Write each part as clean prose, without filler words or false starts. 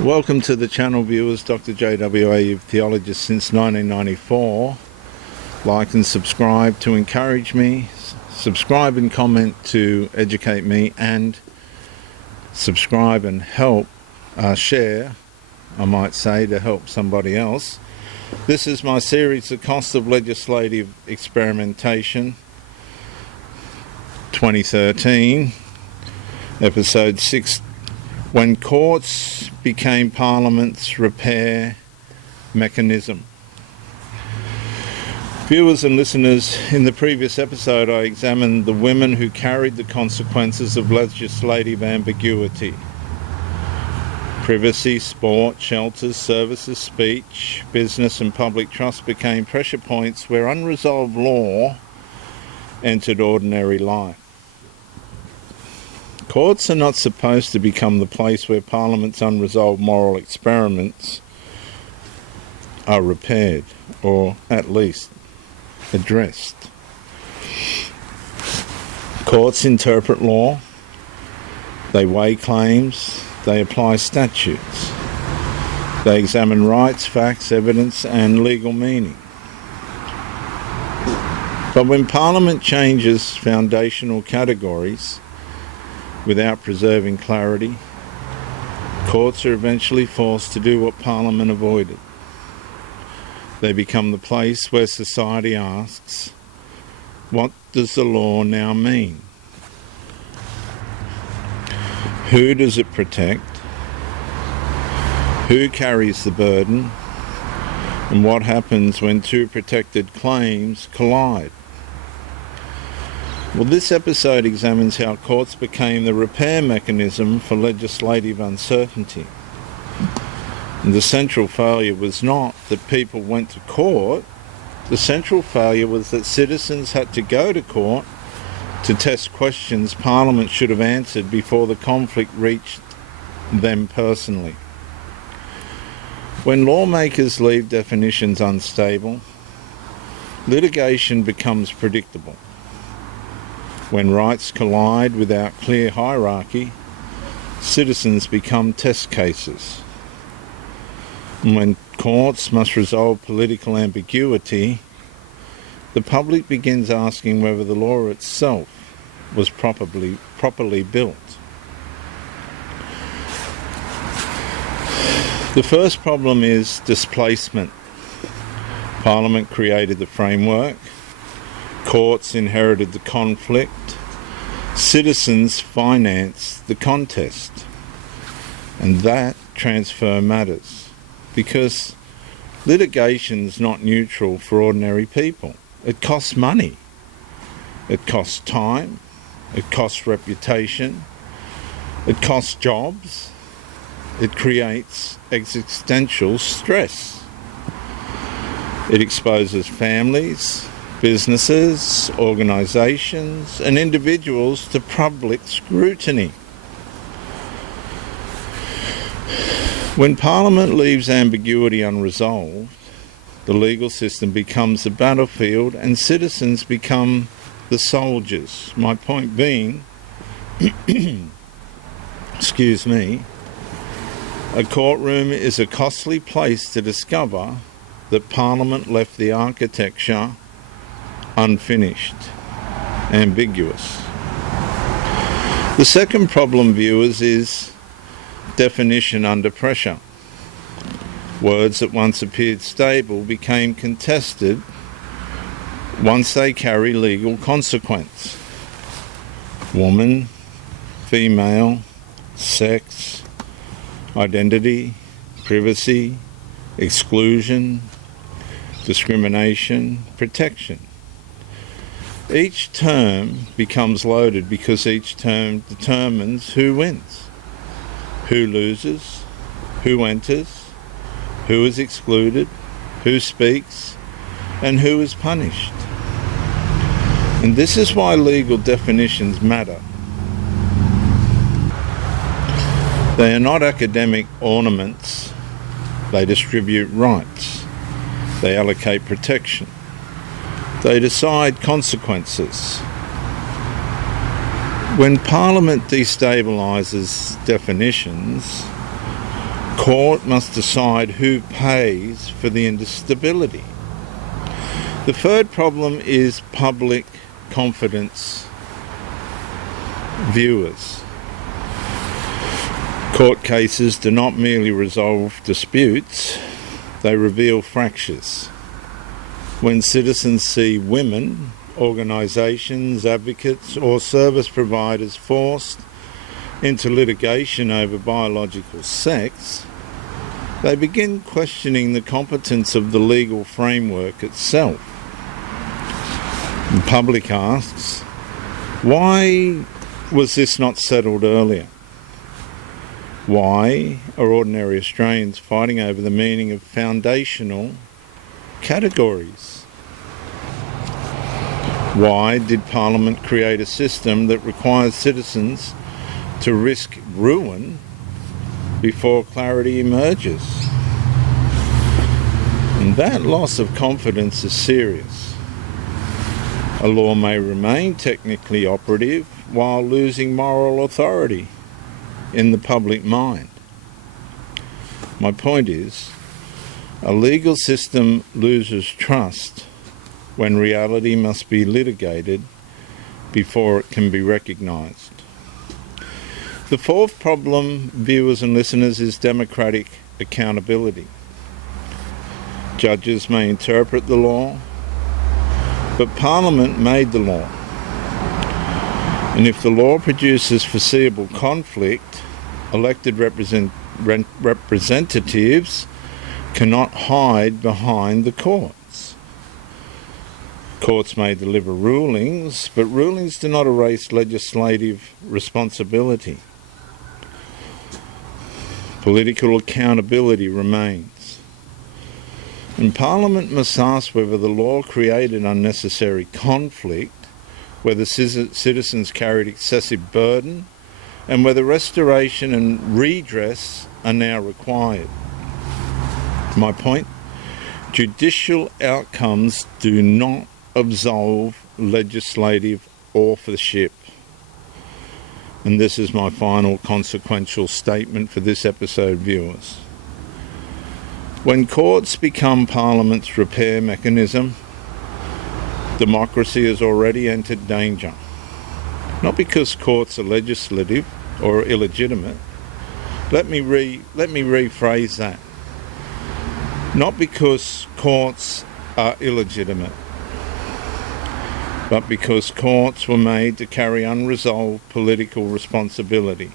Welcome to the channel, viewers. Dr. J.W. Ayoub, Theologist since 1994. Like and subscribe to encourage me. Subscribe and comment to educate me, and subscribe and help share, I might say, to help somebody else. This is my series, The Cost of Legislative Experimentation, 2013, episode 6. When courts became Parliament's repair mechanism. Viewers and listeners, in the previous episode I examined the women who carried the consequences of legislative ambiguity. Privacy, sport, shelters, services, speech, business and public trust became pressure points where unresolved law entered ordinary life. Courts are not supposed to become the place where Parliament's unresolved moral experiments are repaired, or at least addressed. Courts interpret law, they weigh claims, they apply statutes, they examine rights, facts, evidence and legal meaning. But when Parliament changes foundational categories without preserving clarity, courts are eventually forced to do what Parliament avoided. They become the place where society asks, what does the law now mean? Who does it protect? Who carries the burden? And what happens when two protected claims collide? Well, this episode examines how courts became the repair mechanism for legislative uncertainty. And the central failure was not that people went to court. The central failure was that citizens had to go to court to test questions Parliament should have answered before the conflict reached them personally. When lawmakers leave definitions unstable, litigation becomes predictable. When rights collide without clear hierarchy, citizens become test cases. And when courts must resolve political ambiguity, the public begins asking whether the law itself was properly built. The first problem is displacement. Parliament created the framework. Courts inherited the conflict. Citizens financed the contest. And that transfer matters, because litigation is not neutral for ordinary people. It costs money. It costs time. It costs reputation. It costs jobs. It creates existential stress. It exposes families, businesses, organisations and individuals to public scrutiny. When Parliament leaves ambiguity unresolved, the legal system becomes the battlefield and citizens become the soldiers. My point being, excuse me, a courtroom is a costly place to discover that Parliament left the architecture unfinished, ambiguous. The second problem, viewers, is definition under pressure. Words that once appeared stable became contested once they carry legal consequence. Woman, female, sex, identity, privacy, exclusion, discrimination, protection. Each term becomes loaded because each term determines who wins, who loses, who enters, who is excluded, who speaks, and who is punished. And this is why legal definitions matter. They are not academic ornaments. They distribute rights. They allocate protection. They decide consequences. When Parliament destabilises definitions, Court must decide who pays for the instability. The third problem is public confidence. Viewers. Court cases do not merely resolve disputes, they reveal fractures. When citizens see women, organisations, advocates or service providers forced into litigation over biological sex, they begin questioning the competence of the legal framework itself. The public asks, why was this not settled earlier? Why are ordinary Australians fighting over the meaning of foundational categories? Why did Parliament create a system that requires citizens to risk ruin before clarity emerges? And that loss of confidence is serious. A law may remain technically operative while losing moral authority in the public mind. My point is, a legal system loses trust when reality must be litigated before it can be recognised. The fourth problem, viewers and listeners, is democratic accountability. Judges may interpret the law, but Parliament made the law. And if the law produces foreseeable conflict, elected representatives cannot hide behind the courts. Courts may deliver rulings, but rulings do not erase legislative responsibility. Political accountability remains. And Parliament must ask whether the law created unnecessary conflict, whether citizens carried excessive burden, and whether restoration and redress are now required. My point, judicial outcomes do not absolve legislative authorship. And this is my final consequential statement for this episode, viewers. When courts become Parliament's repair mechanism, democracy has already entered danger. Not because courts are legislative or illegitimate. Let me rephrase that. Not because courts are illegitimate, but because courts were made to carry unresolved political responsibility.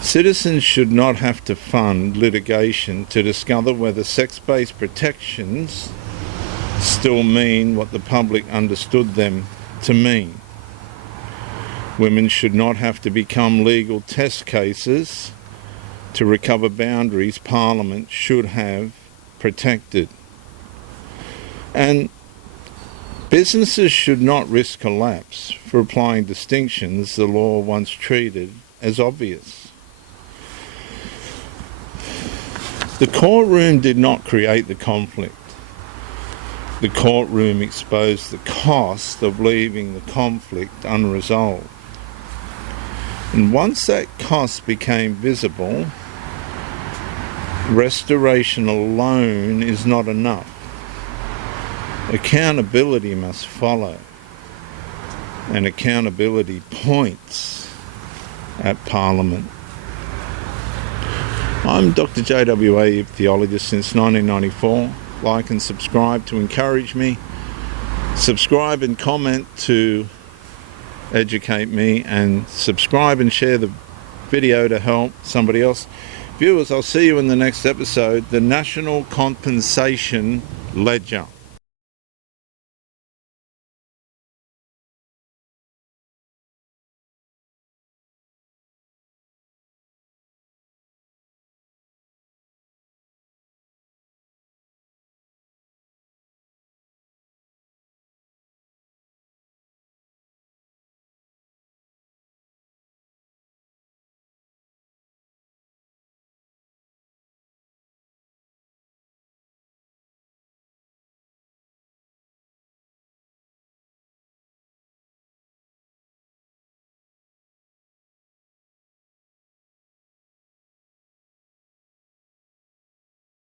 Citizens should not have to fund litigation to discover whether sex-based protections still mean what the public understood them to mean. Women should not have to become legal test cases to recover boundaries Parliament should have protected. And businesses should not risk collapse for applying distinctions the law once treated as obvious. The courtroom did not create the conflict. The courtroom exposed the cost of leaving the conflict unresolved. And once that cost became visible, restoration alone is not enough. Accountability must follow, and accountability points at Parliament. I'm Dr. J.W. Ayoub, Theologist since 1994. Like and subscribe to encourage me. Subscribe and comment to educate me, and subscribe and share the video to help somebody else. Viewers, I'll see you in the next episode, the National Compensation Ledger.